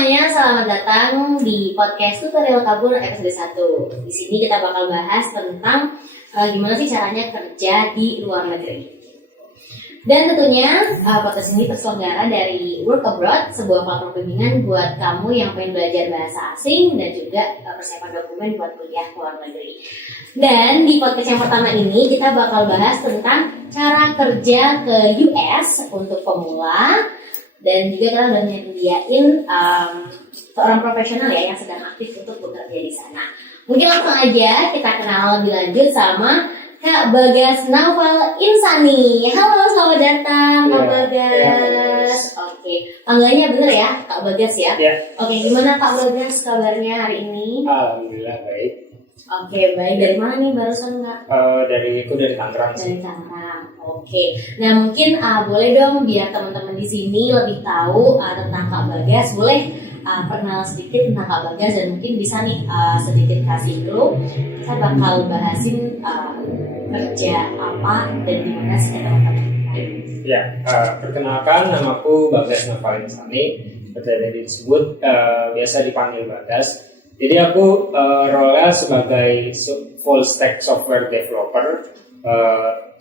semuanya, selamat datang di podcast Tutorial Kabur episode 1. Di sini kita bakal bahas tentang gimana sih caranya kerja di luar negeri. Dan tentunya podcast ini terselenggara dari Work Abroad, sebuah platform bimbingan buat kamu yang pengen belajar bahasa asing dan juga persiapan dokumen buat kuliah ke luar negeri. Dan di podcast yang pertama ini kita bakal bahas tentang cara kerja ke US untuk pemula. Dan juga kita udah menyediain seorang profesional ya yang sedang aktif untuk bekerja di sana. Mungkin langsung aja kita kenal lebih lanjut sama Kak Bagas Naufal Insani. Halo, selamat datang Kak Bagas. Oke, panggilannya bener ya Kak Bagas ya? Oke, gimana Kak Bagas kabarnya hari ini? Alhamdulillah baik. Oke, baik. Dari mana nih barusan Kak? Dari Tangerang. Dari Tangerang. Oke. Nah mungkin boleh dong biar teman-teman di sini lebih tahu tentang Kak Bagas. Boleh perkenalan sedikit tentang Kak Bagas dan mungkin bisa nih sedikit kasih clue. Kita bakal bahasin kerja apa dan gimana sih teman-teman. Ya, perkenalkan namaku Bagas Naufal Insani. Seperti yang disebut biasa dipanggil Bagas. Jadi aku role-nya sebagai full stack software developer.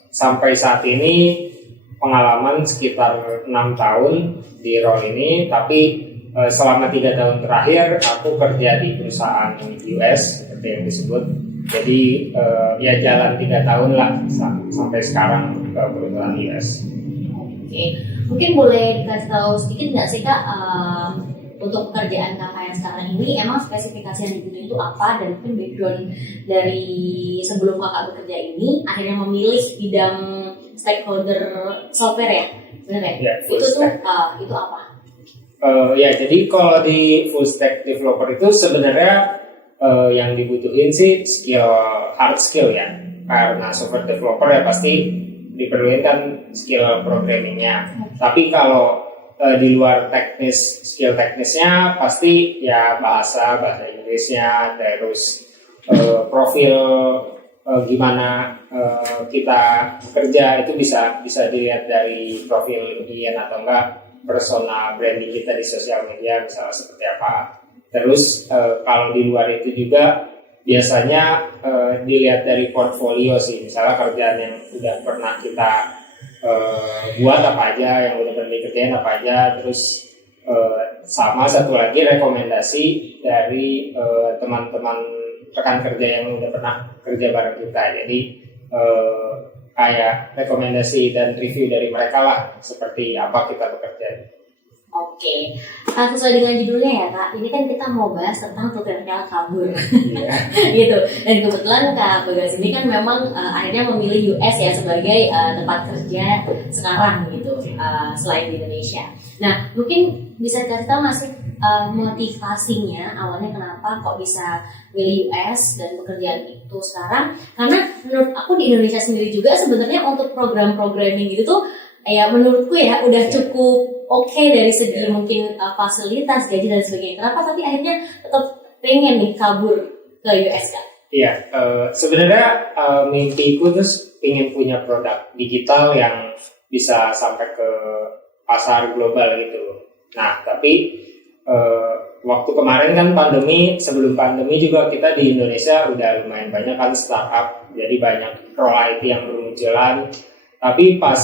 Sampai saat ini pengalaman sekitar 6 tahun di role ini, tapi selama 3 tahun terakhir aku kerja di perusahaan US seperti yang disebut. Jadi ya jalan 3 tahun lah sampai sekarang ke perusahaan US. Oke, mungkin boleh dikasih tahu sedikit nggak sih Kak untuk pekerjaan kakak yang sekarang ini emang spesifikasi yang dibutuhin itu apa, dan mungkin background dari sebelum kakak bekerja ini akhirnya memilih bidang stakeholder software ya, benar ya? Ya, itu apa? Ya, jadi kalau di full stack developer itu sebenarnya yang dibutuhin sih hard skill ya, karena software developer ya pasti diperlukan kan skill programmingnya. Tapi kalau di luar skill teknisnya pasti ya bahasa Inggrisnya, terus profil gimana kita kerja itu bisa dilihat dari profil LinkedIn atau enggak persona branding kita di sosial media misalnya seperti apa. Terus kalau di luar itu juga biasanya dilihat dari portfolio sih, misalnya kerjaan yang udah pernah kita buat apa aja, yang udah pernah dikerjain apa aja, terus sama satu lagi rekomendasi dari teman-teman rekan kerja yang udah pernah kerja bareng kita. Jadi kayak rekomendasi dan review dari mereka lah seperti apa kita bekerja. Oke, sesuai dengan judulnya ya Kak, ini kan kita mau bahas tentang tutorial kabur. Gitu. Dan kebetulan Kak Bagas ini kan memang akhirnya memilih US ya sebagai tempat kerja sekarang gitu, selain di Indonesia. Nah, mungkin bisa kasih tahu masih motivasinya awalnya kenapa kok bisa milih US dan pekerjaan itu sekarang? Karena menurut aku di Indonesia sendiri juga sebenarnya untuk program programming gitu tuh ya menurutku ya udah cukup oke dari segi mungkin fasilitas, gaji dan sebagainya. Kenapa tapi akhirnya tetap pengen nih kabur ke US Kak? Iya, sebenarnya mimpiku tuh pengen punya produk digital yang bisa sampai ke pasar global gitu. Nah, tapi waktu kemarin kan sebelum pandemi juga kita di Indonesia udah lumayan banyak kan startup, jadi banyak role IT yang bermunculan. Tapi pas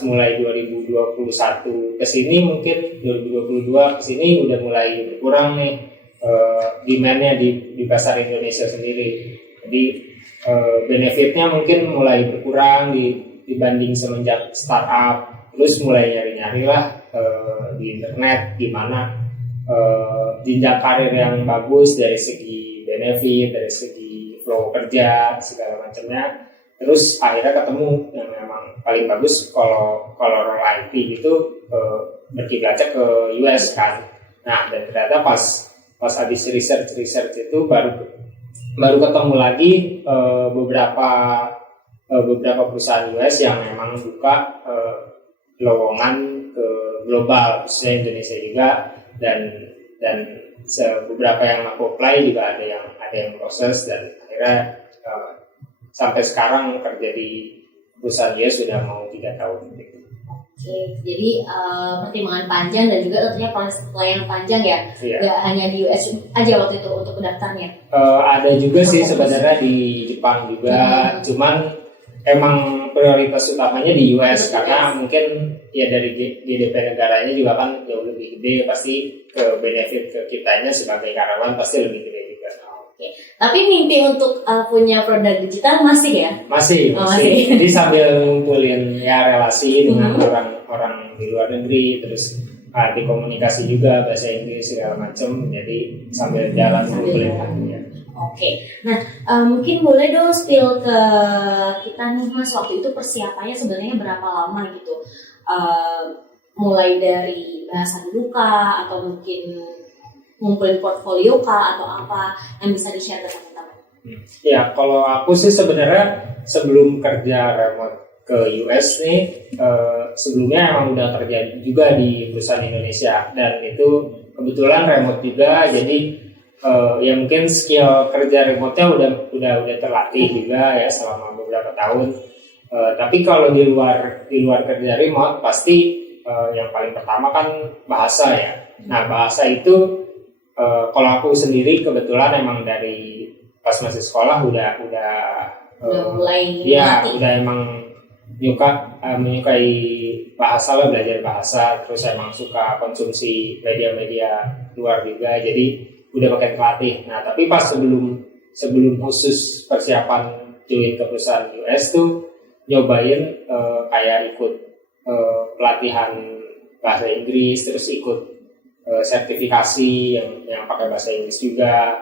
mulai 2021 ke sini, mungkin 2022 ke sini udah mulai berkurang nih demand-nya di pasar Indonesia sendiri. Jadi benefitnya mungkin mulai berkurang dibanding semenjak startup. Terus mulai nyari-nyari lah di internet gimana jenjang karir yang bagus dari segi benefit, dari segi flow kerja segala macamnya. Terus akhirnya ketemu yang memang paling bagus kalau role IT gitu berkiblatnya ke US kan. Nah, dan ternyata pas habis research itu baru ketemu lagi beberapa perusahaan US yang memang buka lowongan ke global, khususnya Indonesia juga, dan beberapa yang aku apply juga ada yang proses, dan akhirnya sampai sekarang kerja di perusahaan dia sudah mau 3 tahun gitu. Oke, jadi pertimbangan panjang dan juga tentunya proses pelayanan panjang ya, Iya. nggak hanya di US aja waktu itu untuk pendaftarnya. Ada juga sih sebenarnya di Jepang juga, cuman emang prioritas utamanya di US karena mungkin ya dari GDP negaranya juga kan jauh lebih gede, pasti ke benefit ke kitanya sebagai karyawan pasti lebih gede juga. Oke, tapi mimpi untuk punya produk digital masih ya? Masih. Jadi sambil ngumpulin ya relasi dengan orang-orang di luar negeri, terus dikomunikasi juga bahasa Inggris segala macam, jadi sambil jalan ngumpulin ya. Oke, nah mungkin boleh dong spill ke kita nih Mas, waktu itu persiapannya sebenarnya berapa lama gitu? Mulai dari bahasa dulu kah, atau mungkin ngumpulin portfolio kah, atau apa yang bisa di-share ke teman-teman? Ya, kalau aku sih sebenarnya sebelum kerja remote ke US nih, sebelumnya emang udah kerja juga di perusahaan Indonesia, dan itu kebetulan remote juga, jadi ya mungkin skill kerja remote-nya udah terlatih juga ya selama beberapa tahun. Tapi kalau di luar kerja remote pasti yang paling pertama kan bahasa ya. Nah, bahasa itu kalau aku sendiri kebetulan emang dari pas masih sekolah udah mulai ya melatih. udah emang menyukai bahasa lah, belajar bahasa, terus emang suka konsumsi media-media luar juga, jadi udah makin terlatih. Nah, tapi pas sebelum khusus persiapan join ke perusahaan US tuh nyobain kayak ikut pelatihan bahasa Inggris, terus ikut sertifikasi yang pakai bahasa Inggris juga,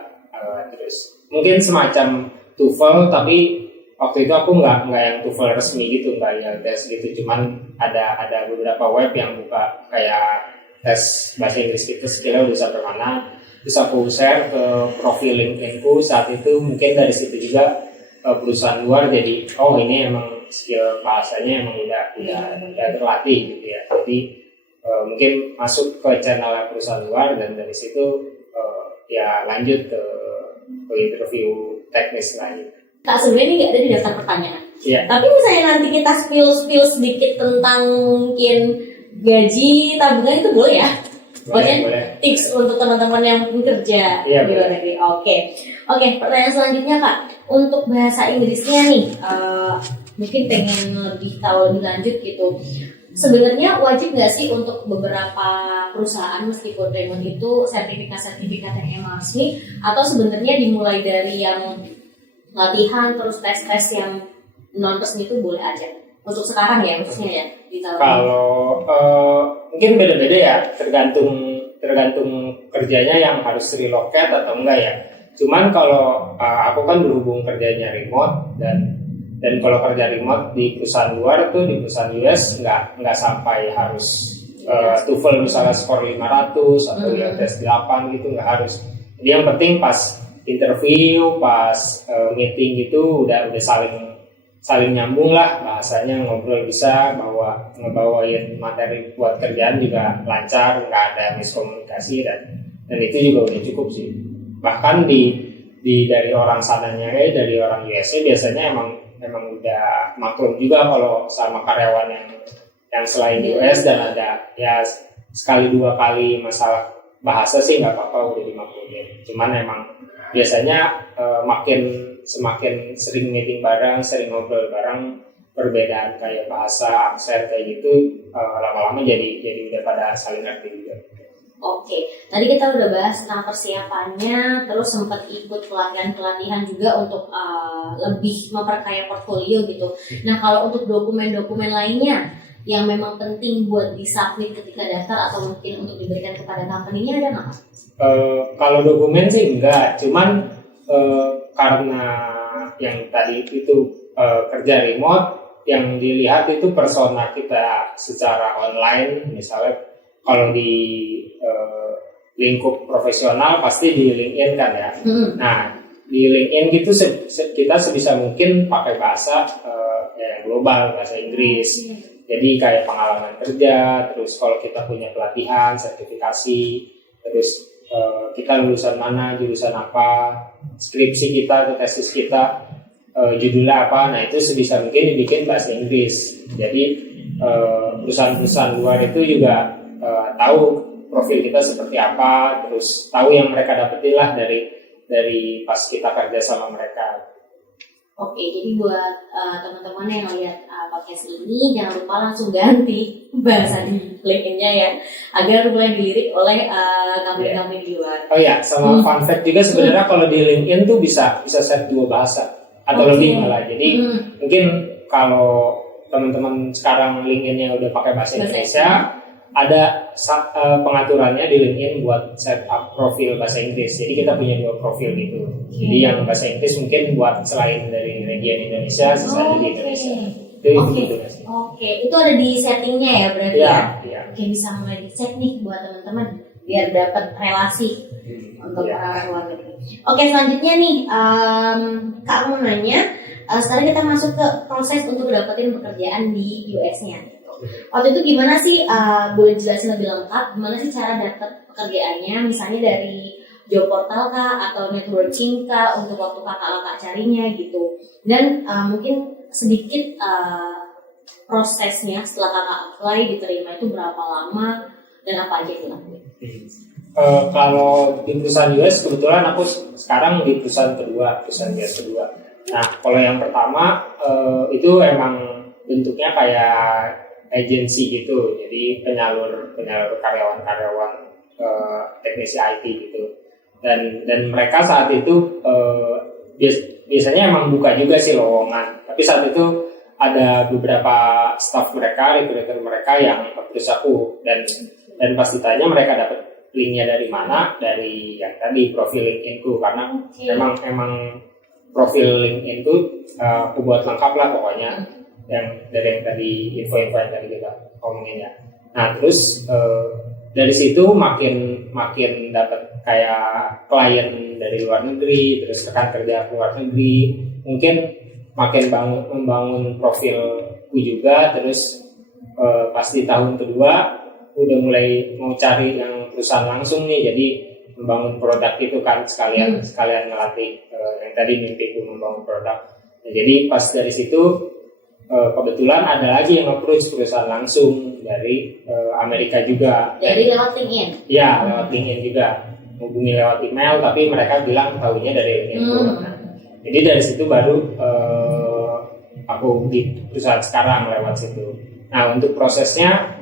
terus mungkin semacam TOEFL, tapi waktu itu aku nggak yang TOEFL resmi gitu, nggak yang tes gitu, cuman ada beberapa web yang buka kayak tes bahasa Inggris gitu, skillnya udah sampai mana, terus aku share ke profil LinkedIn-ku saat itu. Mungkin dari situ juga perusahaan luar jadi ini emang skill bahasanya emang udah terlatih gitu ya, jadi mungkin masuk ke channel perusahaan luar, dan dari situ ya lanjut ke interview teknis lagi. Kak, sebenarnya ini nggak ada di daftar pertanyaan. Iya. Tapi misalnya nanti kita spill sedikit tentang mungkin gaji tabungan, itu boleh ya? Boleh. Tips untuk teman-teman yang kerja Iya, di luar negeri. Oke, pertanyaan selanjutnya Kak, untuk bahasa Inggrisnya nih, mungkin pengen lebih tahu lebih lanjut gitu. Sebenarnya wajib nggak sih untuk beberapa perusahaan meskipun remote itu sertifikat yang emang resmi, atau sebenarnya dimulai dari yang latihan terus tes yang non resmi itu boleh aja untuk sekarang ya, khususnya ya di tahun ini? Kalau mungkin beda-beda ya, tergantung kerjanya yang harus relocate atau enggak ya. Cuman kalau aku kan berhubung kerjanya remote, dan kalau kerja remote di perusahaan luar tuh, di perusahaan US nggak sampai harus TOEFL misalnya skor 500 atau ya tes 8 gitu, nggak harus. Jadi yang penting pas interview, pas meeting gitu udah saling nyambung lah bahasanya, ngobrol bisa, ngebawain materi buat kerjaan juga lancar, nggak ada miskomunikasi, dan itu juga udah cukup sih. Bahkan dari orang sananya, dari orang USA biasanya emang udah maklum juga kalau sama karyawan yang selain US, dan ada ya sekali dua kali masalah bahasa sih nggak apa-apa, udah dimaklumin. Cuman emang biasanya semakin sering meeting bareng, sering ngobrol bareng, perbedaan kayak bahasa, aksen kayak gitu lama-lama jadi udah pada saling ngerti juga. Oke, tadi kita udah bahas tentang persiapannya, terus sempat ikut pelatihan juga untuk lebih memperkaya portfolio gitu. Nah, kalau untuk dokumen-dokumen lainnya yang memang penting buat disubmit ketika daftar atau mungkin untuk diberikan kepada company-nya, ada nggak? Kalau dokumen sih enggak, cuman karena yang tadi itu kerja remote, yang dilihat itu persona kita secara online. Misalnya kalau di lingkup profesional pasti di LinkedIn kan ya. Nah, di LinkedIn gitu kita sebisa mungkin pakai bahasa yang global, bahasa Inggris. Jadi kayak pengalaman kerja, terus kalau kita punya pelatihan, sertifikasi, terus kita lulusan mana, jurusan apa, skripsi kita atau tesis kita judulnya apa. Nah, itu sebisa mungkin dibikin bahasa Inggris. Jadi perusahaan-perusahaan luar itu juga tahu profil kita seperti apa, terus tahu yang mereka dapetin lah dari pas kita kerja sama mereka. Oke, jadi buat teman-teman yang lihat podcast ini, jangan lupa langsung ganti bahasa di LinkedIn-nya ya, agar mulai dilirik oleh company-company di luar. Oh ya, sama fun fact juga sebenarnya kalau di LinkedIn tuh bisa set 2 bahasa atau lebih malah. Jadi mungkin kalau teman-teman sekarang LinkedIn-nya udah pakai bahasa Indonesia, ada pengaturannya di LinkedIn buat set up profil bahasa Inggris. Jadi kita punya 2 profil gitu. Jadi yang bahasa Inggris mungkin buat selain dari region Indonesia, sisanya di Indonesia. Oke, itu ada di settingnya ya berarti ya? Iya. Oke, bisa mulai dicek nih buat teman-teman biar dapat relasi untuk orang luar negeri. Oke, selanjutnya nih, Kak mau nanya, sekarang kita masuk ke proses untuk dapetin pekerjaan di US-nya. Waktu itu gimana sih, boleh jelasin lebih lengkap gimana sih cara dapat pekerjaannya, misalnya dari job portal kah atau networking kah untuk waktu kakak carinya gitu, dan mungkin sedikit prosesnya setelah kakak apply diterima itu berapa lama dan apa aja yang dilakuin. Kalau di perusahaan US kebetulan aku sekarang di perusahaan US kedua. Nah kalau yang pertama itu emang bentuknya kayak agensi gitu, jadi penyalur karyawan teknisi IT gitu, dan mereka saat itu biasanya emang buka juga sih lowongan, tapi saat itu ada beberapa staff mereka, recruiter mereka yang approach aku, dan pas ditanya mereka dapat linknya dari mana, dari yang tadi profil LinkedIn-ku, karena emang profil LinkedIn-ku aku buat lengkap lah pokoknya. Dari yang tadi info-info yang tadi kita omongin ya. Nah terus dari situ makin dapat kayak klien dari luar negeri, terus rekan kerja luar negeri, mungkin makin membangun profilku juga. Terus pas di tahun kedua udah mulai mau cari yang perusahaan langsung nih, jadi membangun produk itu kan sekalian ngelatih yang tadi mimpiku membangun produk. Nah, jadi pas dari situ kebetulan ada lagi yang approach perusahaan langsung dari Amerika juga. Jadi lewat LinkedIn? Iya, lewat LinkedIn juga. Hubungi lewat email, tapi mereka bilang tahunya dari LinkedIn. Nah, jadi dari situ baru aku di perusahaan sekarang lewat situ. Nah, untuk prosesnya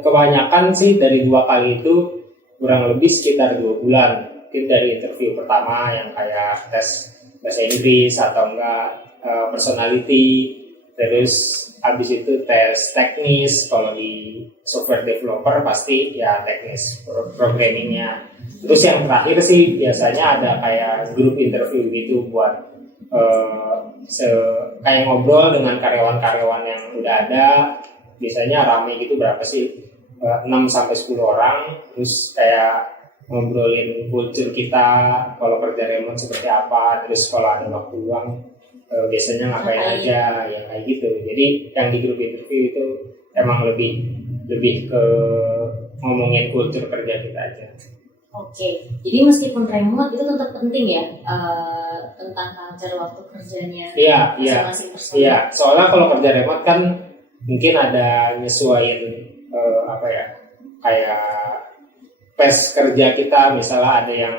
kebanyakan sih dari 2 kali itu kurang lebih sekitar 2 bulan. Mungkin dari interview pertama yang kayak tes bahasa Inggris atau enggak personality, terus habis itu tes teknis. Kalau di software developer pasti ya teknis programmingnya. Terus yang terakhir sih biasanya ada kayak grup interview gitu buat kayak ngobrol dengan karyawan-karyawan yang udah ada. Biasanya rame gitu, berapa sih, 6-10 orang, terus kayak ngobrolin kultur kita, kalau kerja remote seperti apa, terus kalau ada waktu luang biasanya ngapain aja, ya kayak gitu. Jadi yang di grup interview itu emang lebih ke ngomongin kultur kerja kita aja. Oke, jadi meskipun remote itu tetap penting ya, tentang culture waktu kerjanya. Masing-masing personal. Iya. Soalnya kalau kerja remote kan mungkin ada nyesuaiin kayak pace kerja kita, misalnya ada yang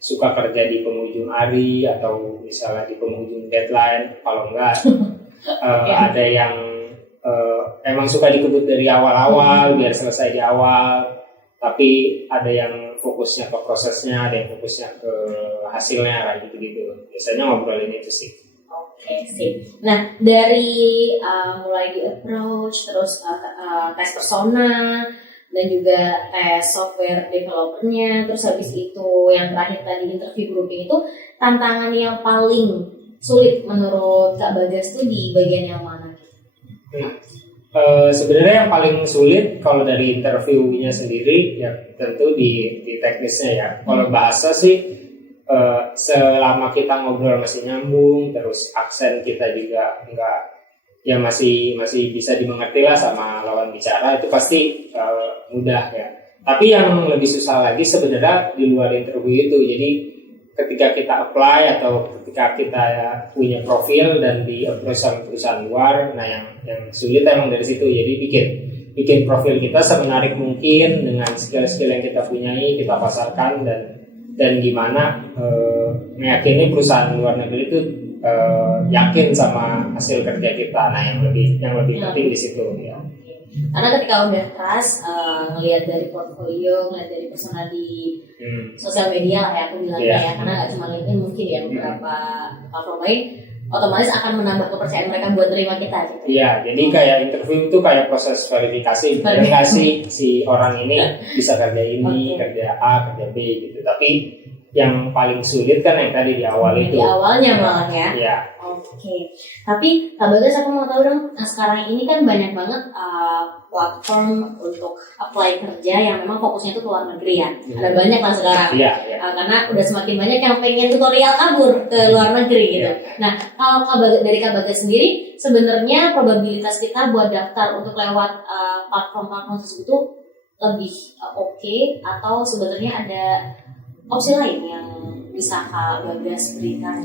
suka kerja di penghujung hari atau misalnya di penghujung deadline, kalau enggak ada yang emang suka dikebut dari awal-awal biar selesai di awal, tapi ada yang fokusnya ke prosesnya, ada yang fokusnya ke hasilnya, kayak gitu-gitu. Biasanya ngobrolin itu sih. Oke, sip. Nah, dari mulai di approach, terus tes persona, dan juga tes software developernya, terus habis itu yang terakhir tadi interview grouping, itu tantangan yang paling sulit menurut Kak Bagas tuh di bagian yang mana? Sebenarnya yang paling sulit kalau dari interviewnya sendiri ya tentu di teknisnya ya. Kalau bahasa sih selama kita ngobrol masih nyambung, terus aksen kita juga enggak, ya masih bisa dimengerti lah sama lawan bicara, itu pasti mudah ya. Tapi yang lebih susah lagi sebenarnya di luar interview itu. Jadi ketika kita apply atau ketika kita punya profil dan di approach sama perusahaan luar, nah yang sulit emang dari situ. Jadi bikin profil kita semenarik mungkin dengan skill-skill yang kita punyai, kita pasarkan dan gimana meyakini perusahaan luar negeri itu yakin sama hasil kerja kita. Nah yang lebih penting di situ ya. Karena ketika udah trust, ngelihat dari portfolio, ngelihat dari personal di sosial media lah ya aku bilangnya ya, karena nggak cuma LinkedIn mungkin ya beberapa platform lain, otomatis akan menambah kepercayaan mereka buat terima kita gitu. Iya, jadi kayak interview itu kayak proses verifikasi, benar si orang ini bisa kerja ini, kerja A, kerja B gitu. Tapi yang paling sulit kan yang tadi di awal itu. Di awalnya malah ya. Iya. Oke. Tapi Kak Bagas, aku mau tahu dong, sekarang ini kan banyak banget platform untuk apply kerja yang memang fokusnya itu ke luar negeri ya. Ada banyak lah sekarang. Iya. Karena udah semakin banyak yang pengen tutorial kabur ke luar negeri gitu. Nah, kalau dari Kak Bagas sendiri, sebenarnya probabilitas kita buat daftar untuk lewat platform-platform tersebut itu lebih oke, atau sebenarnya ada opsi lain yang bisa Kak Bagas berikan?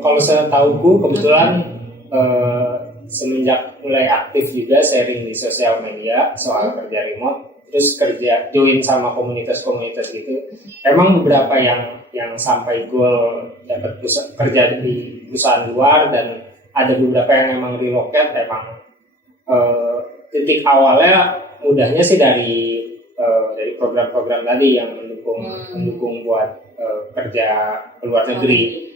Kalau saya tahuku kebetulan semenjak mulai aktif juga sharing di sosial media soal kerja remote, terus join sama komunitas-komunitas gitu. Emang beberapa yang sampai goal dapat kerja di perusahaan luar, dan ada beberapa yang emang relocate. Emang titik awalnya mudahnya sih dari program-program tadi yang mendukung buat kerja ke luar negeri.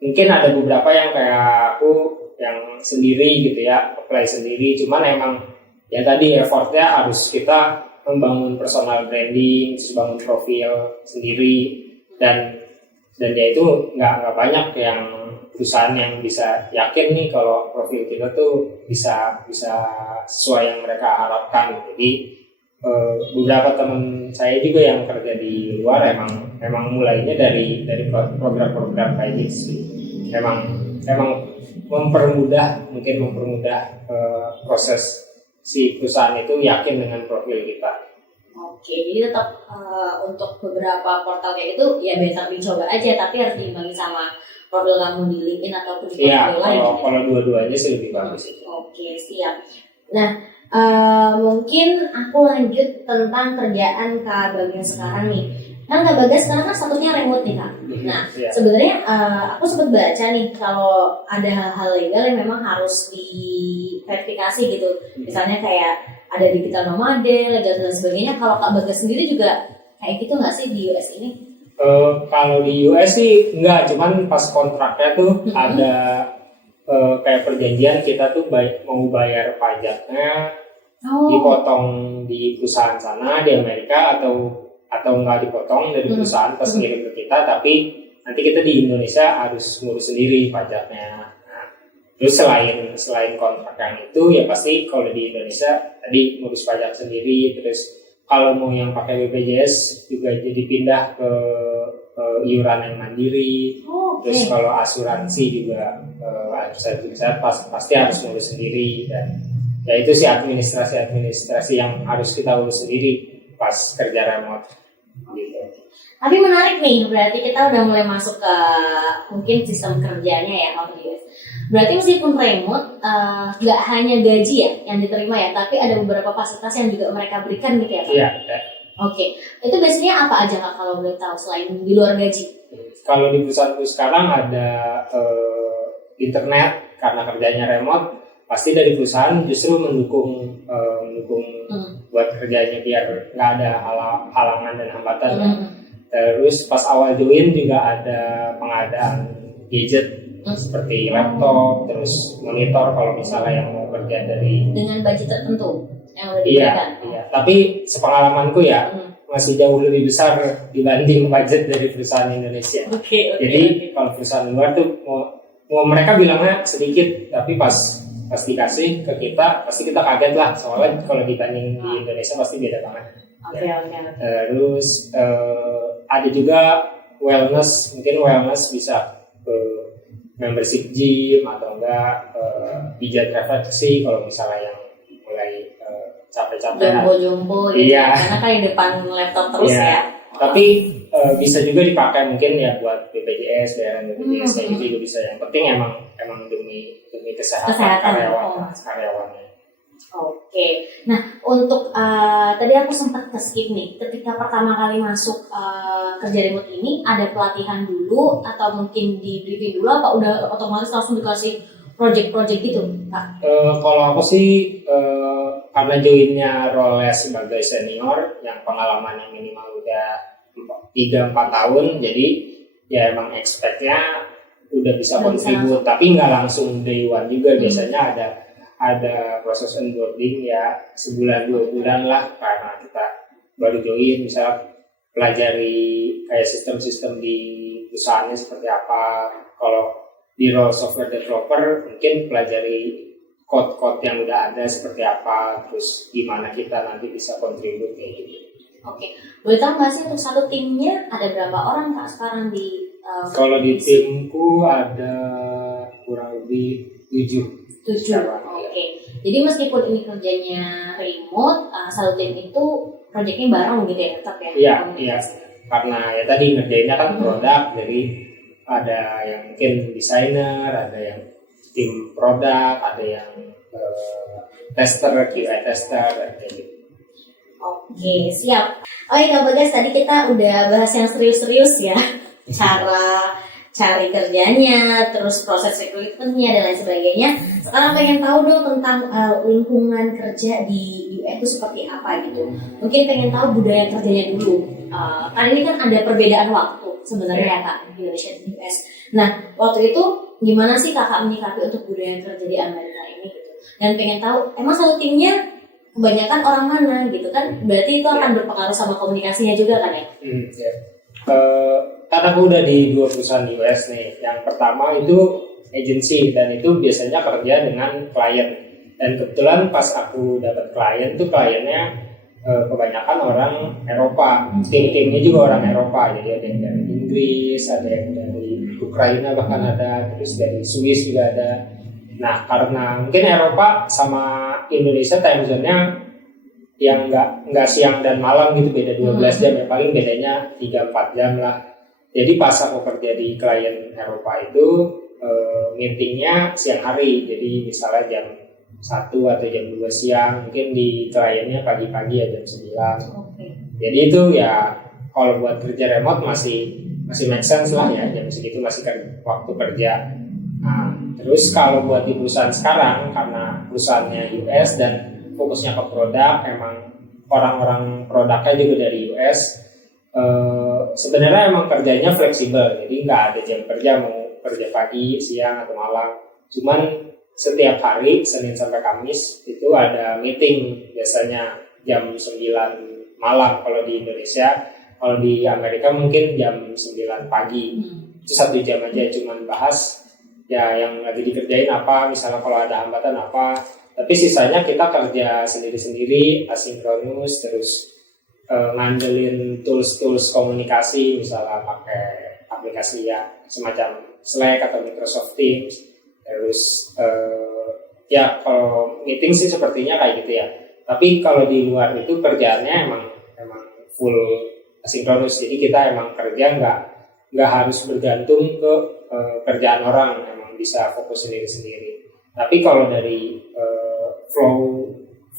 Mungkin ada beberapa yang kayak aku yang sendiri gitu ya, apply sendiri. Cuman emang ya tadi effortnya harus kita membangun personal branding, terus bangun profil sendiri, dan ya itu nggak banyak yang perusahaan yang bisa yakin nih kalau profil kita tuh bisa sesuai yang mereka harapkan. Jadi beberapa teman saya juga yang kerja di luar emang mulainya dari program-program kayak gitu sih. Emang mempermudah proses si perusahaan itu yakin dengan profil kita. Oke, jadi tetap untuk beberapa portal kayak gitu ya better dicoba aja, tapi harus diimbangi sama profil kamu di LinkedIn atau di portal lain. Iya, kalau dua-duanya sih lebih bagus itu. Oke, siap. Nah, mungkin aku lanjut tentang kerjaan Kak Bagas sekarang nih. Kan Kak Bagas sekarang kan statusnya remote nih Kak. Nah, sebenarnya aku sempat baca nih kalau ada hal-hal legal yang memang harus diverifikasi gitu. Misalnya kayak ada digital nomade, legal dan sebagainya. Kalau Kak Bagas sendiri juga kayak gitu nggak sih di US ini? Kalau di US sih enggak, cuman pas kontraknya tuh ada kayak perjanjian kita tuh mau bayar pajaknya dipotong di perusahaan sana di Amerika atau nggak dipotong dari perusahaan pas ngirim ke kita, tapi nanti kita di Indonesia harus ngurus sendiri pajaknya. Nah, terus selain kontrak yang itu ya pasti kalau di Indonesia tadi ngurus pajak sendiri. Terus kalau mau yang pakai BPJS juga jadi pindah ke iuran yang mandiri. Terus kalau asuransi juga pasti harus ngurus sendiri, dan ya itu sih administrasi yang harus kita urus sendiri pas kerja remote gitu. Tapi menarik nih, berarti kita udah mulai masuk ke mungkin sistem kerjanya ya kalau di US. Berarti meskipun remote nggak hanya gaji ya yang diterima ya, tapi ada beberapa fasilitas yang juga mereka berikan gitu ya Pak? Iya. Oke, itu biasanya apa aja Kak kalau boleh tahu selain di luar gaji? Kalau di perusahaanku sekarang ada internet, karena kerjanya remote, pasti dari perusahaan justru mendukung buat kerjanya biar nggak ada halangan dan hambatan. Terus pas awal join juga ada pengadaan gadget seperti laptop, terus monitor kalau misalnya yang mau kerja dengan budget tertentu yang udah diberikan. Iya. Tapi sepengalamanku ya masih jauh lebih besar dibanding budget dari perusahaan Indonesia. Jadi kalau perusahaan luar tuh mau mereka bilangnya sedikit, tapi pas dikasih ke kita pasti kita kaget lah, soalnya kalau dibanding di Indonesia pasti beda banget. Terus ada juga wellness, mungkin wellness bisa ke membership gym atau enggak pijat refleksi kalau misalnya yang mulai capek-capek. Jombo gitu ya, karena kan di depan laptop terus ya. Tapi bisa juga dipakai mungkin ya buat BPJS, bayaran BPJS kayak gitu juga bisa. Yang penting emang demi kesehatan karyawannya. Oke. Nah, untuk tadi aku sempat skip nih. Ketika pertama kali masuk kerja remote ini, ada pelatihan dulu atau mungkin di briefing dulu, apa udah otomatis langsung dikasih project-project gitu, Kak? Kalau aku sih karena joinnya role sebagai senior yang pengalamannya minimal udah 3-4 tahun, jadi ya emang expect-nya udah bisa kontribut, tapi nggak langsung day one juga. Biasanya ada proses onboarding ya sebulan 2 bulan lah, karena kita baru join, misalnya pelajari kayak sistem-sistem di perusahaannya seperti apa. Kalau di role software developer mungkin pelajari code-code yang udah ada seperti apa, terus gimana kita nanti bisa kontribut kayak gitu. Oke, boleh tahu nggak sih untuk satu timnya ada berapa orang Kak sekarang di kalau di timku ada kurang lebih 7. Oke. Jadi meskipun ini kerjanya remote, satu tim itu proyeknya bareng gitu ya, tetap ya? Iya. Karena ya tadi ngerjainnya kan produk, jadi ada yang mungkin desainer, ada yang tim produk, ada yang tester, QA tester, dan kayak gitu. Oke, siap. Oke Kak Bagas, tadi kita udah bahas yang serius-serius ya, cara cari kerjanya, terus proses rekrutmennya dan lain sebagainya. Sekarang pengen tahu dong tentang lingkungan kerja di US itu seperti apa gitu. Mungkin pengen tahu budaya kerjanya dulu. Karena ini kan ada perbedaan waktu sebenarnya ya Kak, Indonesia dan US. Nah, waktu itu gimana sih Kakak menyikapi untuk budaya kerja di Amerika ini gitu. Dan pengen tahu emang satu timnya kebanyakan orang mana gitu kan, berarti itu akan berpengaruh sama komunikasinya juga kan ya? Karena aku udah di 2 perusahaan di US nih. Yang pertama itu agency, dan itu biasanya kerja dengan klien. Dan kebetulan pas aku dapat klien tuh kliennya kebanyakan orang Eropa. Tim-timnya juga orang Eropa, jadi ada yang dari Inggris, ada yang dari Ukraina bahkan ada, terus dari Swiss juga ada. Nah, karena mungkin Eropa sama Indonesia time zone-nya yang nggak siang dan malam gitu, beda 12 jam ya, paling bedanya 3-4 jam lah. Jadi pas aku kerja di klien Eropa itu meetingnya siang hari, jadi misalnya jam 1 atau jam 2 siang, mungkin di kliennya pagi-pagi ya jam 9. Jadi itu ya kalau buat kerja remote masih make sense lah ya, jam segitu masih waktu kerja. Nah, terus kalau buat di perusahaan sekarang, karena perusahaannya US dan fokusnya ke produk, emang orang-orang produknya juga dari US. Sebenarnya emang kerjanya fleksibel, jadi nggak ada jam kerja mau kerja pagi, siang atau malam. Cuman setiap hari Senin sampai Kamis itu ada meeting, biasanya jam 9 malam kalau di Indonesia. Kalau di Amerika mungkin jam 9 pagi. Itu 1 jam aja, cuman bahas ya yang lagi dikerjain apa, misalnya kalau ada hambatan apa. Tapi sisanya kita kerja sendiri-sendiri, asinkronus, terus ngandelin tools komunikasi, misalnya pakai aplikasi ya semacam Slack atau Microsoft Teams. Terus ya kalau meeting sih sepertinya kayak gitu ya. Tapi kalau di luar itu kerjaannya emang full asinkronus. Jadi kita emang kerja nggak harus bergantung ke kerjaan orang, emang bisa fokus sendiri-sendiri. Tapi kalau dari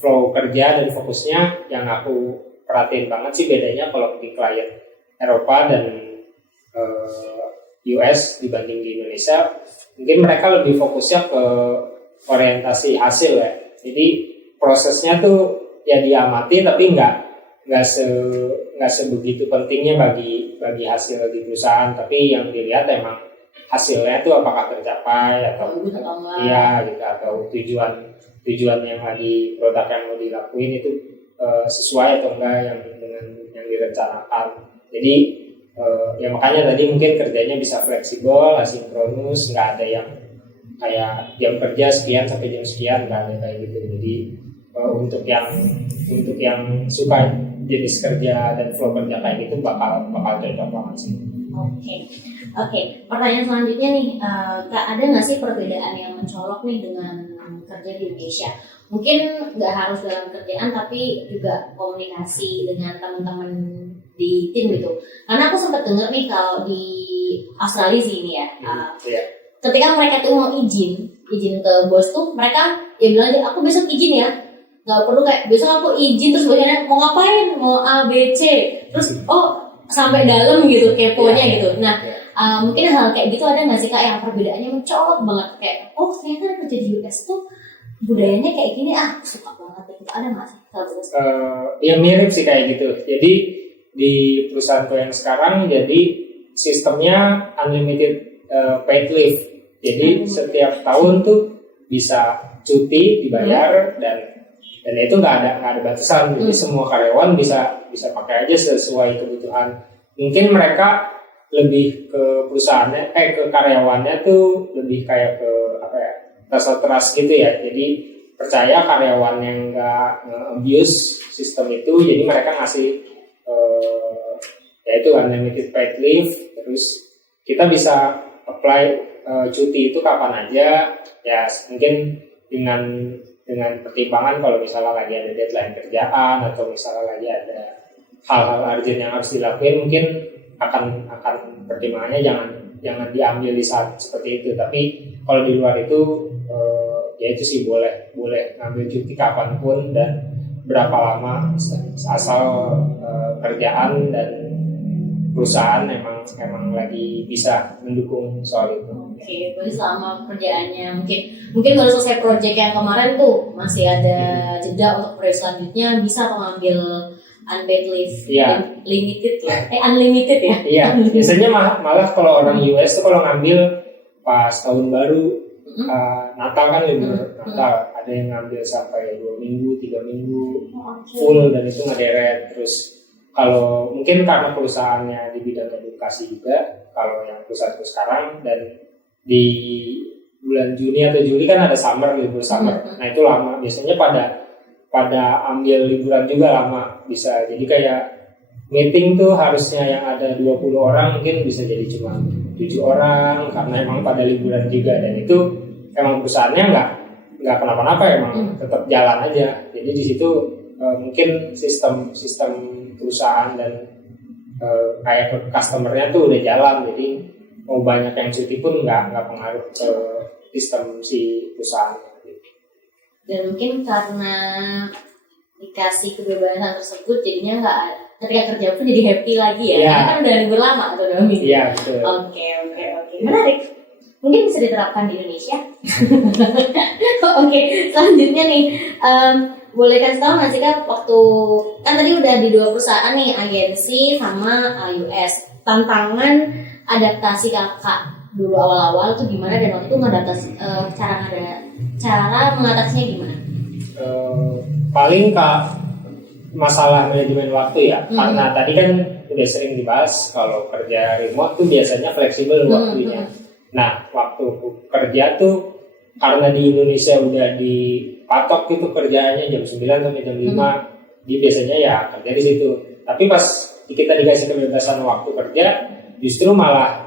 flow kerja dan fokusnya yang aku perhatiin banget sih bedanya kalau di klien Eropa dan US dibanding di Indonesia. Mungkin mereka lebih fokusnya ke orientasi hasil ya. Jadi prosesnya tuh ya diamati, tapi nggak sebegitu pentingnya bagi hasil di perusahaan. Tapi yang dilihat emang hasilnya tuh apakah tercapai atau iya gitu, atau tujuan yang lagi produk yang mau dilakuin itu sesuai atau enggak dengan yang direncanakan. Jadi ya makanya tadi mungkin kerjanya bisa fleksibel, asinkronus, nggak ada yang kayak jam kerja sekian sampai jam sekian, nggak ada kayak gitu. Jadi untuk yang suka jenis kerja dan flow kerja kayak gitu bakal cocok banget sih. Oke. Pertanyaan selanjutnya nih, Kak, ada nggak sih perbedaan yang mencolok nih dengan kerja di Indonesia? Mungkin nggak harus dalam kerjaan, tapi juga komunikasi dengan teman-teman di tim gitu. Karena aku sempat dengar nih kalau di Australia sih ini ya, ketika mereka tuh mau izin ke bos tuh, mereka ya bilang aja, aku besok izin ya, nggak perlu kayak besok aku izin terus bagiannya mau ngapain, mau A B C, terus sampai dalam gitu keponya gitu. Nah mungkin hal kayak gitu ada nggak sih Kak yang perbedaannya mencolok banget, kayak ternyata kerja di US tuh budayanya kayak gini, aku suka banget gitu. Ada nggak sih? Ya mirip sih kayak gitu. Jadi di perusahaanku yang sekarang jadi sistemnya unlimited paid leave. Jadi setiap tahun tuh bisa cuti dibayar dan itu nggak ada batasan. Jadi semua karyawan bisa pakai aja sesuai kebutuhan. Mungkin mereka lebih ke perusahaannya, ke karyawannya tuh lebih kayak ke trust gitu ya. Jadi percaya karyawan yang nggak abuse sistem itu, jadi mereka ngasih yaitu unlimited paid leave. Terus kita bisa apply cuti itu kapan aja ya, mungkin dengan pertimbangan kalau misalnya lagi ada deadline kerjaan atau misalnya lagi ada hal-hal urgent yang harus dilakuin, mungkin akan pertimbangannya jangan diambil di saat seperti itu. Tapi kalau di luar itu ya itu sih boleh ngambil cuti kapanpun dan berapa lama asal kerjaan dan perusahaan emang lagi bisa mendukung soal itu. Oke, berarti selama kerjaannya mungkin baru selesai project yang kemarin tuh masih ada jeda untuk proyek selanjutnya, bisa mengambil unpaid leave, limited ya, unlimited ya. Iya, biasanya malah kalau orang US tuh kalau ngambil pas tahun baru, Natal kan libur Natal, ada yang ngambil sampai 2 minggu, 3 minggu full dan itu ngederet. Terus kalau mungkin karena perusahaannya di bidang edukasi juga, kalau yang perusahaanku sekarang, dan di bulan Juni atau Juli kan ada libur summer. Nah itu lama, biasanya pada ambil liburan juga lama, bisa jadi kayak meeting tuh harusnya yang ada 20 orang mungkin bisa jadi cuma 7 orang karena emang pada liburan juga, dan itu emang perusahaannya nggak kenapa-napa, emang tetap jalan aja. Jadi di situ mungkin sistem perusahaan dan kayak ke customer-nya tuh udah jalan, jadi mau banyak yang cuti pun nggak pengaruh ke sistem si perusahaan. Dan mungkin karena dikasih kebebasan tersebut, jadinya nggak, ketika kerja pun jadi happy lagi ya, karena kan udah libur lama atau 2 minggu. Iya betul. Oke, menarik. Mungkin bisa diterapkan di Indonesia. Oke, selanjutnya nih, boleh kasih tahu nggak sih Kak, waktu kan tadi udah di 2 perusahaan nih, agensi sama US, tantangan adaptasi Kakak dulu awal-awal tuh gimana, dan waktu itu ngadaptasi cara mengatasinya gimana? Paling masalah manajemen waktu ya, karena tadi kan udah sering dibahas kalau kerja remote tuh biasanya fleksibel waktunya. Nah waktu kerja tuh karena di Indonesia udah dipatok gitu kerjaannya jam 9 sampai jam 5, jadi biasanya ya kerja di situ. Tapi pas kita dikasih kebebasan waktu kerja, justru malah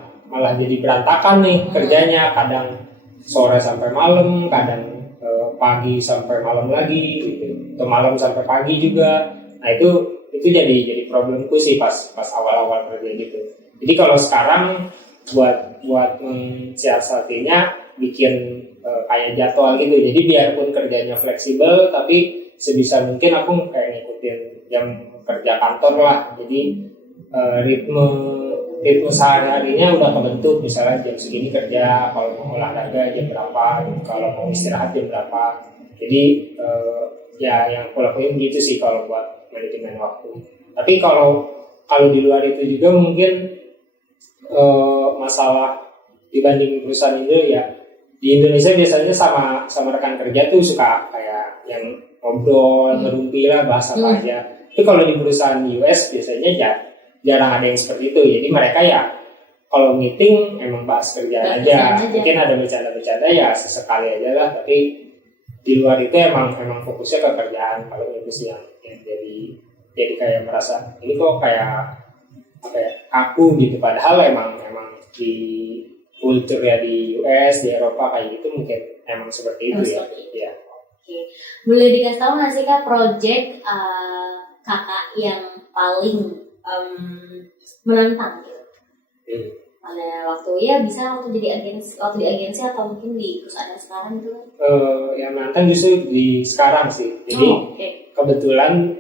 jadi berantakan nih kerjanya, kadang sore sampai malam, kadang pagi sampai malam lagi gitu, atau malam sampai pagi juga. Nah itu jadi problemku sih pas awal-awal kerja gitu. Jadi kalau sekarang buat mensiasatinya bikin kayak jadwal gitu. Jadi biarpun kerjanya fleksibel, tapi sebisa mungkin aku kayak ngikutin jam kerja kantor lah. Jadi ritme sehari-harinya udah kebentuk, misalnya jam segini kerja, kalau mau olahraga jam berapa, kalau mau istirahat jam berapa. Jadi ya yang aku lakuin gitu sih kalau buat manajemen waktu. Tapi kalau di luar itu juga mungkin masalah dibanding perusahaan itu ya, di Indonesia biasanya sama rekan kerja tuh suka kayak yang ngobrol, ngerumpi lah, bahas apa aja. Tapi kalau di perusahaan US biasanya jarang ada yang seperti itu. Jadi mereka ya kalau meeting emang bahas kerjaan aja. Mungkin ada bercanda-bercanda ya sesekali aja lah, tapi di luar itu emang fokusnya ke kerjaan. Kalau itu sih yang jadi kayak merasa ini kok kayak kaku gitu, padahal emang di kultur ya di US, di Eropa kayak gitu mungkin emang seperti itu ya. Oke. Boleh dikasih tahu nggak sih Kak project Kakak yang paling menantang gitu. Hmm. Pada waktu di agensi atau mungkin di perusahaan sekarang itu? Yang menantang justru di sekarang sih. Jadi kebetulan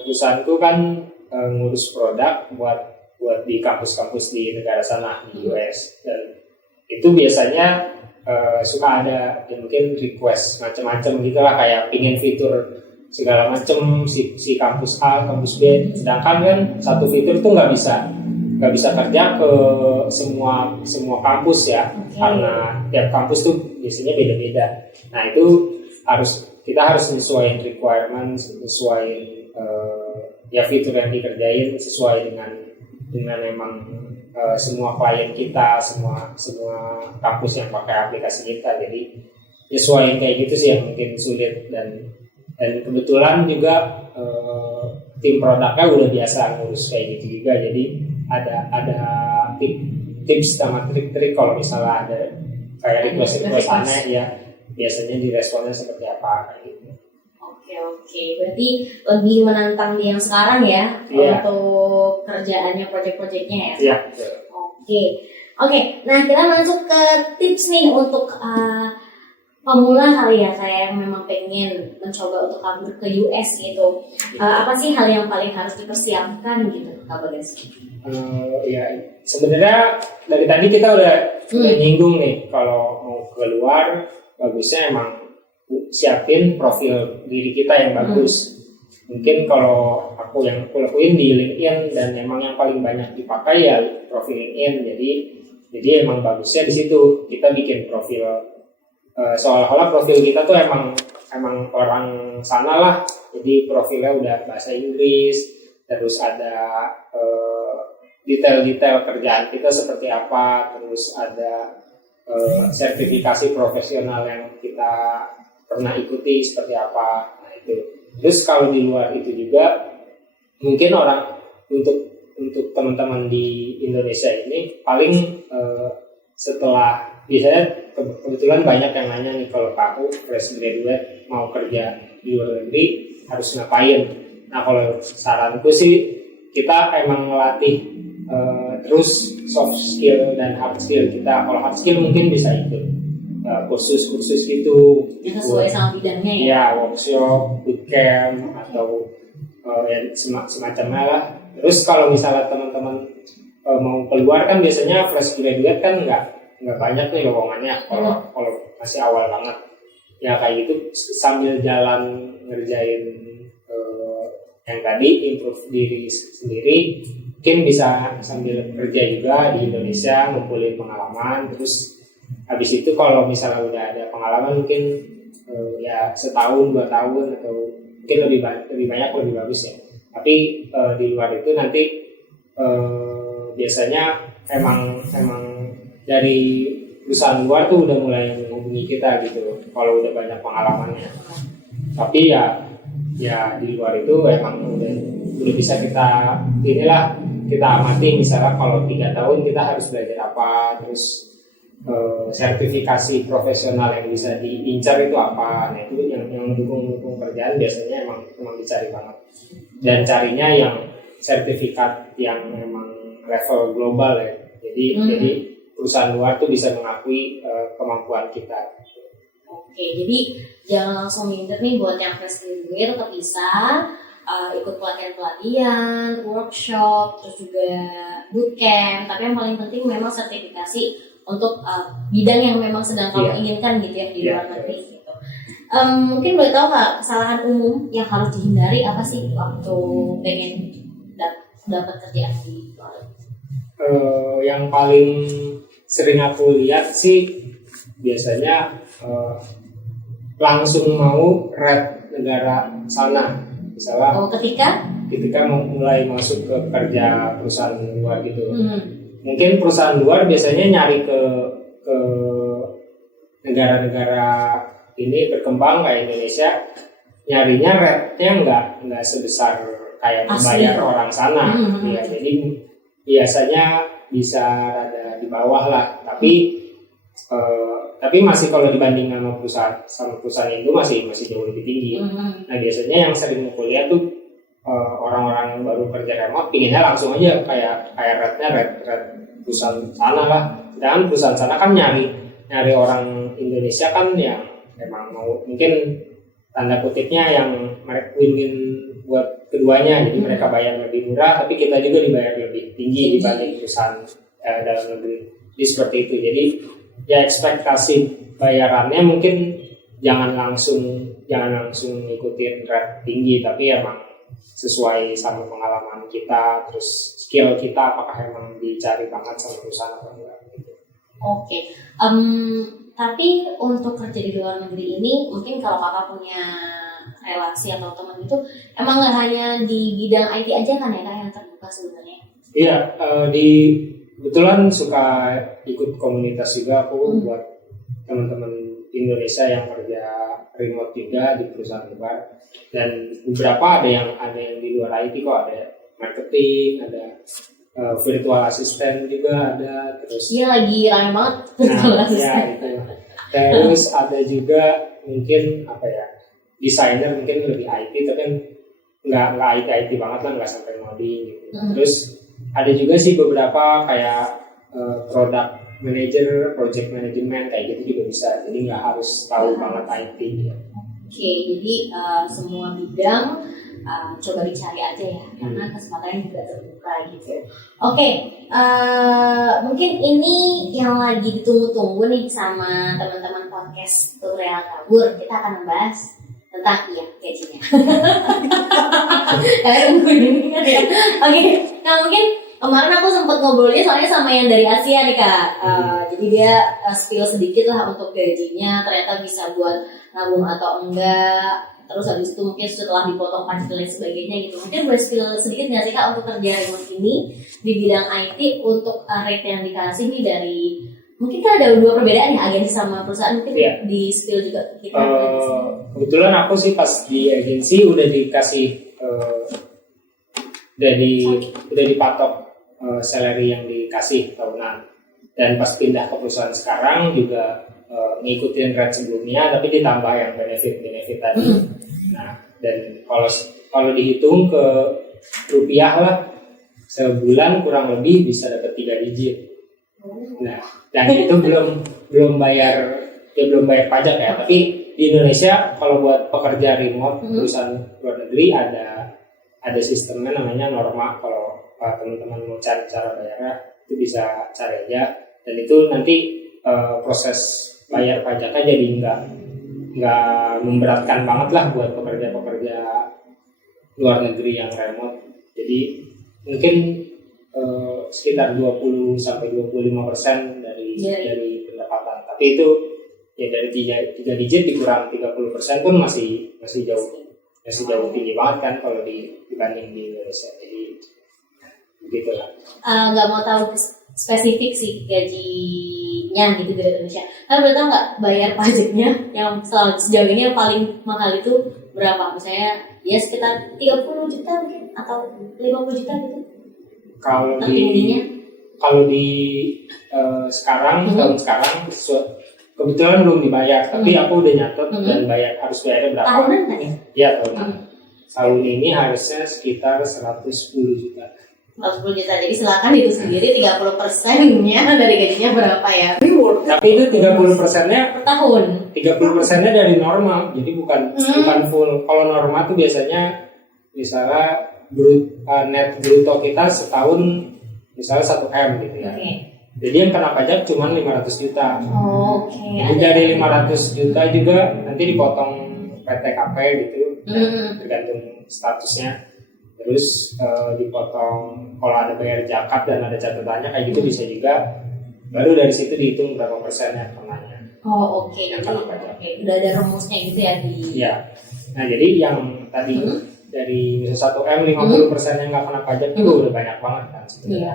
perusahaanku kan ngurus produk buat di kampus-kampus di negara sana di US, dan itu biasanya suka ada ya mungkin request macam-macam gitulah, kayak pingin fitur segala macam si kampus A, kampus B, sedangkan kan satu fitur tuh nggak bisa kerja ke semua kampus ya, karena tiap kampus tuh biasanya beda-beda. Nah itu kita harus menyesuaikan requirement, menyesuaikan ya fitur yang dikerjain sesuai dengan memang semua klien kita, semua kampus yang pakai aplikasi kita. Jadi nyesuaiin kayak gitu sih yang mungkin sulit, dan kebetulan juga tim produknya udah biasa ngurus kayak gitu juga. Jadi ada tips sama trik-trik kalau misalnya ada kayak request aneh ya, biasanya diresponnya seperti apa kayak gitu. Oke, berarti lebih menantang di yang sekarang ya, untuk kerjaannya, proyek-proyeknya ya. Iya. Oke. Nah kita masuk ke tips nih untuk pemula kali ya, kayak yang memang pengen mencoba untuk kabur ke US gitu. Apa sih hal yang paling harus dipersiapkan gitu, Kak Bagas? Ya sebenarnya dari tadi kita udah nyinggung nih, kalau mau keluar bagusnya emang siapin profil diri kita yang bagus. Mungkin kalau aku lakuin di LinkedIn, dan emang yang paling banyak dipakai ya profil LinkedIn. Jadi emang bagusnya di situ kita bikin profil seolah-olah profil kita tuh emang orang sana lah. Jadi profilnya udah bahasa Inggris, terus ada detail-detail kerjaan kita seperti apa, terus ada sertifikasi profesional yang kita pernah ikuti seperti apa. Nah itu. Terus kalau di luar itu juga mungkin untuk teman-teman di Indonesia ini paling setelah biasanya kebetulan banyak yang nanya nih, kalau aku fresh graduate mau kerja di luar negeri harus ngapain. Nah kalau saranku sih kita emang ngelatih terus soft skill dan hard skill kita. Kalau hard skill mungkin bisa ikut kursus-kursus gitu yang sesuai sama bidangnya ya. Ya, workshop, bootcamp atau semacamnya lah. Terus kalau misalnya teman-teman mau keluar kan biasanya fresh graduate kan nggak banyak nih lowongannya kalau masih awal banget. Ya kayak gitu sambil jalan ngerjain yang tadi improve diri sendiri, mungkin bisa sambil kerja juga di Indonesia ngumpulin pengalaman. Terus habis itu kalau misalnya udah ada pengalaman mungkin ya setahun 2 tahun atau mungkin lebih banyak lebih bagus ya. Tapi di luar itu nanti biasanya emang dari perusahaan luar tuh udah mulai menghubungi kita gitu kalau udah banyak pengalamannya. Tapi ya di luar itu emang udah bisa kita amati. Misalnya kalau 3 tahun kita harus belajar apa, terus sertifikasi profesional yang bisa diincar itu apa. Nah itu yang mendukung kerjaan biasanya emang dicari banget, dan carinya yang sertifikat yang memang level global ya. Jadi perusahaan luar tuh bisa mengakui kemampuan kita. Oke, jadi jangan langsung minder nih buat yang fresh graduate, tetap bisa ikut pelatihan, workshop, terus juga bootcamp. Tapi yang paling penting memang sertifikasi untuk bidang yang memang sedang kamu inginkan gitu ya di luar negeri gitu. Mungkin boleh tahu nggak kesalahan umum yang harus dihindari apa sih waktu pengen dapat kerjaan di luar? Yang paling sering aku lihat sih biasanya langsung mau red negara sana. Misalnya ketika mau mulai masuk ke kerja perusahaan luar gitu. Mungkin perusahaan luar biasanya nyari ke negara-negara ini berkembang kayak Indonesia, nyarinya rate-nya nggak sebesar kayak membayar orang sana. Ya, jadi biasanya bisa rada di bawah lah, tapi masih kalau dibanding sama perusahaan itu masih jauh lebih tinggi. Nah biasanya yang sering aku lihat tuh orang-orang yang baru kerja remote pinginnya langsung aja kayak rate-nya rate perusahaan sana lah. Dan perusahaan sana kan nyari orang Indonesia kan yang emang mau mungkin tanda kutipnya yang win-win buat keduanya, jadi mereka bayar lebih murah tapi kita juga dibayar lebih tinggi dibanding perusahaan dalam negeri. Jadi seperti itu. Jadi ya ekspektasi bayarannya mungkin jangan langsung ngikutin rate tinggi, tapi emang sesuai sama pengalaman kita, terus skill kita apakah emang dicari banget sama perusahaan atau enggak gitu. Oke. Tapi untuk kerja di luar negeri ini mungkin kalau kakak punya relasi atau teman itu emang nggak hanya di bidang IT aja kan ya kak yang terbuka sebenarnya? Iya, kebetulan suka ikut komunitas juga aku buat teman-teman Indonesia yang kerja remote juga di perusahaan luar, dan beberapa ada yang di luar IT kok, ada marketing, ada virtual assistant juga ada, terus Iya lagi ramai banget virtual assistant. Ya, itu. Terus ada juga mungkin desainer mungkin lebih IT tapi kan nggak IT banget lah, nggak sampai ngoding gitu. Terus ada juga sih beberapa kayak product manager, project management kayak gitu juga bisa, jadi nggak harus tahu banget IT ya. Oke, jadi semua bidang coba dicari aja ya, karena kesempatannya juga terbuka gitu. Oke, mungkin ini yang lagi ditunggu-tunggu nih sama teman-teman podcast Tutorial Kabur. Kita akan membahas tentang gajinya. Kalian nungguin kan ya? Oke, nah mungkin kemarin aku sempat ngobrolnya soalnya sama yang dari Asia nih kak. Jadi dia spill sedikit lah untuk gajinya, ternyata bisa buat nabung atau enggak. Terus habis itu mungkin setelah dipotong pajak dan lain sebagainya gitu. Mungkin boleh spill sedikit nggak sih kak untuk kerja remote ini di bidang IT, untuk rate yang dikasih nih dari, mungkin kan ada dua perbedaan ya agensi sama perusahaan, mungkin di spill juga kita. Kebetulan aku sih pas di agensi udah dikasih udah dipatok salary yang dikasih tahunan, dan pas pindah ke perusahaan sekarang juga ngikutin rate sebelumnya tapi ditambah yang benefit tadi. Nah, dan kalau dihitung ke rupiah lah, sebulan kurang lebih bisa dapat 3 digit. Nah, dan itu belum bayar pajak ya. Tapi di Indonesia kalau buat pekerja remote perusahaan luar negeri ada sistemnya namanya norma. Kalau teman-teman mau cari cara bayarnya itu bisa cari aja, dan itu nanti proses bayar pajaknya jadi nggak memberatkan banget lah buat pekerja luar negeri yang remote. Jadi mungkin sekitar 20-25% dari pendapatan. Tapi itu ya dari 3 digit dikurang 30% pun masih jauh tinggi banget kan kalau dibanding di Indonesia. Jadi begitulah. Nggak mau tahu spesifik sih gajinya gitu dari Indonesia. Tapi berarti nggak bayar pajaknya yang sejauh ini yang paling mahal itu berapa? Misalnya ya sekitar 30 juta mungkin atau 50 juta gitu. Kalau di sekarang tahun sekarang kebetulan belum dibayar, tapi aku udah nyatet dan harus bayarnya berapa? Tahunan kan ya? Iya, tahunan. Tahun ini harusnya sekitar 110 juta. 110 juta, jadi silakan itu sendiri 30%-nya dari gajinya berapa ya? Tapi itu 30%-nya per tahun. 30%-nya dari normal, jadi bukan full. Kalau normal tuh biasanya misalnya net bruto kita setahun misalnya 1 M gitu ya. Jadi yang kena pajak cuma 500 juta. Jadi dari 500 juta juga nanti dipotong PTKP gitu, tergantung statusnya. Terus dipotong kalau ada bayar zakat dan ada catatannya kayak gitu bisa juga. Baru dari situ dihitung berapa persennya kenanya. Udah ada rumusnya gitu ya di. Iya. Nah jadi yang tadi dari 1 M 50% yang nggak kena pajak itu udah banyak banget kan sebenarnya.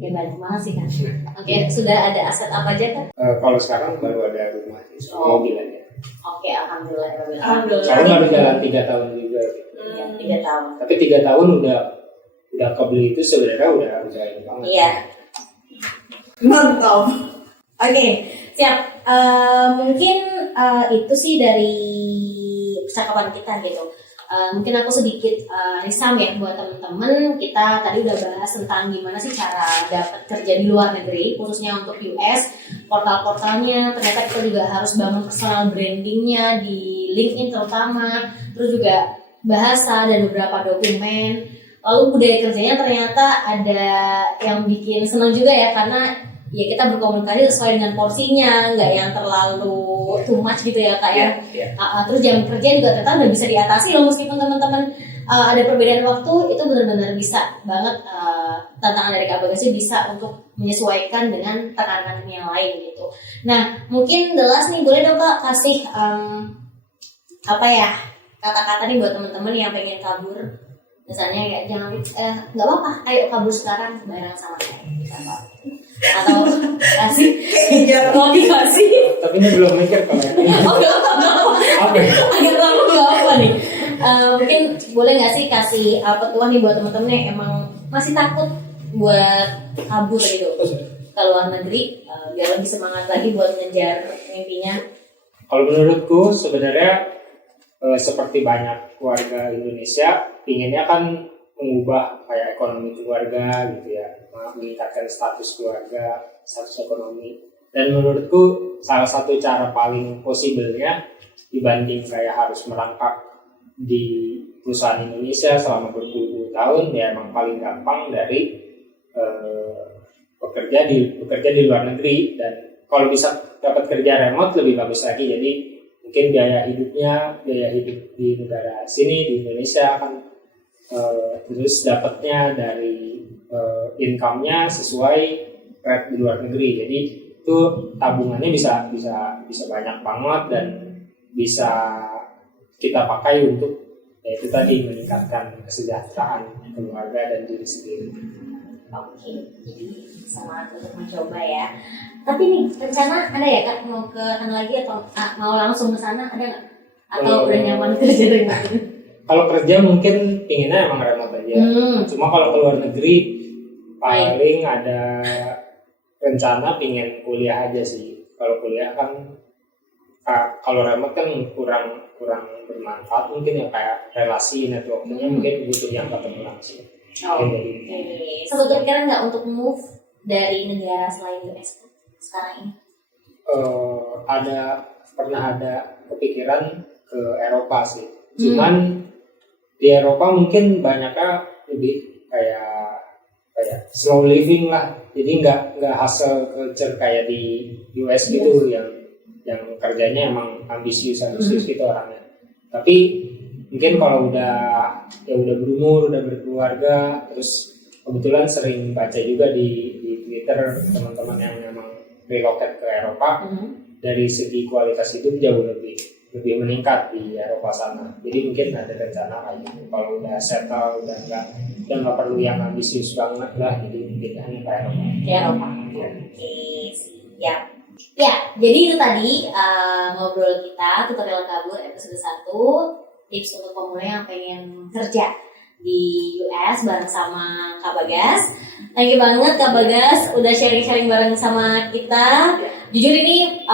Ya banyak banget sih kan. Sudah ada aset apa aja kan? Kalau sekarang baru ada rumah, mobil aja. Alhamdulillah. Kalau baru jalan 3 tahun juga. Iya, 3 tahun. Tapi 3 tahun udah kebeli itu sebenarnya udah ini banget. Iya. Mantap. Siap. Mungkin itu sih dari percakapan kita gitu. Mungkin aku sedikit resum ya buat temen-temen. Kita tadi udah bahas tentang gimana sih cara dapat kerja di luar negeri, khususnya untuk US, portal-portalnya. Ternyata kita juga harus bangun personal brandingnya di LinkedIn terutama, terus juga bahasa dan beberapa dokumen. Lalu budaya kerjanya ternyata ada yang bikin senang juga ya, karena ya kita berkomunikasi sesuai dengan porsinya, nggak yang terlalu too much gitu ya Kak ya. Terus jam kerja juga ternyata udah bisa diatasi loh, meskipun teman-teman ada perbedaan waktu, itu benar-benar bisa banget. Tantangan dari Kak Bagas bisa untuk menyesuaikan dengan tekanan yang lain gitu. Nah mungkin the last nih, boleh dong Kak kasih kata-kata nih buat teman-teman yang pengen kabur, misalnya kayak jangan nggak apa-apa, ayo kabur sekarang bareng sama saya atau kasih motivasi. Tapi ini belum mikir kalau ini. Nggak apa-apa. Agak lama nggak apa nih. Mungkin boleh nggak sih kasih petuah nih buat teman-teman yang emang masih takut buat kabur gitu ke luar negeri, biar lebih semangat lagi buat ngejar mimpinya. Kalau menurutku sebenarnya seperti banyak keluarga Indonesia, inginnya kan mengubah kayak ekonomi keluarga gitu ya, meningkatkan status keluarga, status ekonomi. Dan menurutku salah satu cara paling possible-nya dibanding kayak harus merangkak di perusahaan Indonesia selama berpuluh-puluh tahun, ya emang paling gampang dari bekerja di luar negeri. Dan kalau bisa dapat kerja remote lebih bagus lagi. Jadi mungkin biaya hidup di negara sini di Indonesia kan terus dapatnya dari income-nya sesuai rate di luar negeri. Jadi itu tabungannya bisa banyak banget dan bisa kita pakai untuk itu tadi meningkatkan kesejahteraan keluarga dan diri sendiri. Oke, jadi semangat untuk mencoba ya. Tapi nih rencana ada ya Kak, mau ke sana lagi atau mau langsung ke sana, ada nggak? Atau udah nyaman kerja remote? Kalau kerja mungkin pinginnya emang remote aja. Cuma kalau ke luar negeri paling ada rencana pingin kuliah aja sih. Kalau kuliah kan kalau remote kan kurang bermanfaat mungkin ya, kayak relasi networknya mungkin butuh yang ketemu langsung. Sempat kepikiran nggak untuk move dari negara selain US sekarang ini? Pernah ada kepikiran ke Eropa sih. Cuman di Eropa mungkin banyaknya lebih kayak slow living lah. Jadi nggak hustle culture kayak di US gitu yang kerjanya emang ambisius gitu orangnya. Tapi mungkin kalau udah berumur, udah berkeluarga, terus kebetulan sering baca juga di Twitter teman-teman yang memang relocate ke Eropa, dari segi kualitas hidup jauh lebih meningkat di Eropa sana. Jadi mungkin ada rencana kayak gitu. Kalau udah settle, udah nggak perlu yang ambisius banget lah, jadi mungkin hanya ke Eropa. Eropa. Oke, siap. Ya, jadi itu tadi ngobrol kita tutorial kabur episode 1. Tips untuk pemula yang pengen kerja di US bareng sama Kak Bagas. Thank you banget Kak Bagas udah sharing-sharing bareng sama kita. Jujur ini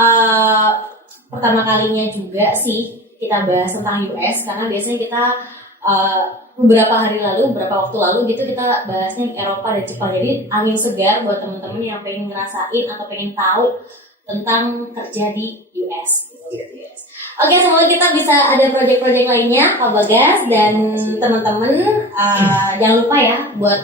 pertama kalinya juga sih kita bahas tentang US, karena biasanya kita beberapa waktu lalu gitu kita bahasnya Eropa dan Jepang. Jadi angin segar buat temen-temen yang pengen ngerasain atau pengen tahu tentang kerja di US gitu. Oke, semoga kita bisa ada proyek-proyek lainnya Pak Bagas dan teman-teman. Jangan lupa ya buat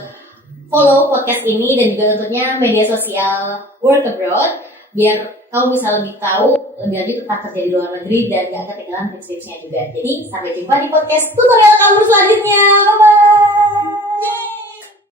follow podcast ini dan juga tentunya media sosial Work Abroad, biar kamu bisa lebih tahu lebih lanjut tentang kerja di luar negeri dan gak ketinggalan tips-tipsnya juga. Jadi sampai jumpa di podcast tutorial kabur selanjutnya. Bye bye.